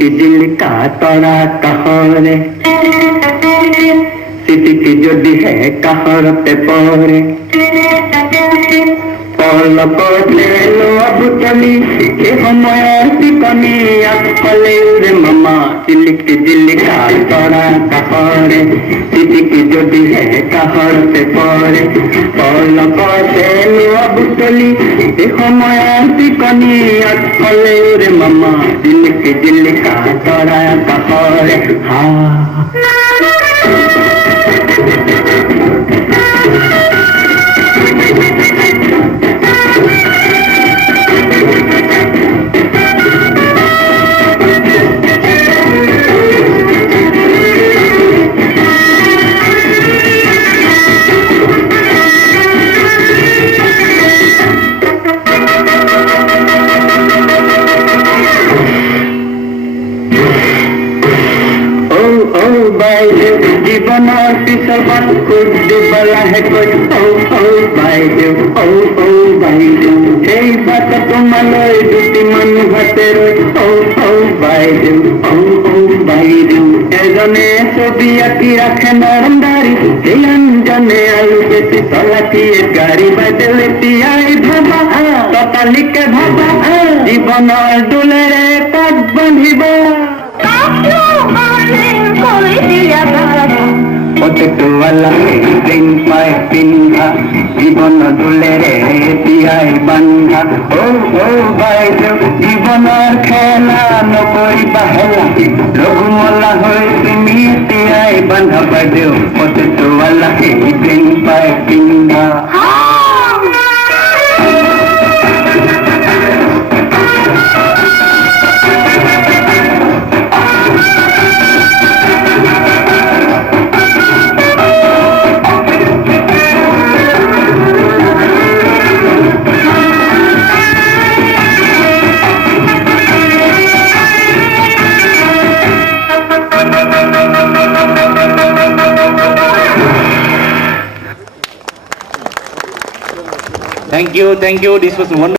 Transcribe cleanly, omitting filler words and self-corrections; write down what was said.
झिलका तोरा कहरे सिटिकी जदि है कहर पे परे पलकते अब चली ए समय टिकनी आखले रे मामा झिलकी झिलका तोरा कहरे सिटिकी जदि है कहर पे परे पलकते अब चली ए समय टिकनी आखले रे मामा झिलकी झिलका तोरा कहरे हाँ जीवन पिछल बात खुद बला है कोई ओ भाई देव ओ भाई देव এই বাত তোমালৈ দুটি মানুহ হাতে ও ভাই দেৱ ও ভাই দেৱ এজনে ছবি আঁকি ৰাখে নৰম দাড়ি এই আনজনে আলু বেছি চলাঠিয়ে গাড়ী বাইদেউ এতিয়াই ভাবা ততালিকে ভাবা জীৱনৰ দোলেৰে পাত বান্ধিব वाला दिन पाए पिंधा जीवन दुले रे पियाई बंधा ओ भाई जीवन खेला नकरी बहला लोग मोला होई तुमी पियाई बंधा बदेव वाला दिन पाए पिंधा Thank you. This was wonderful.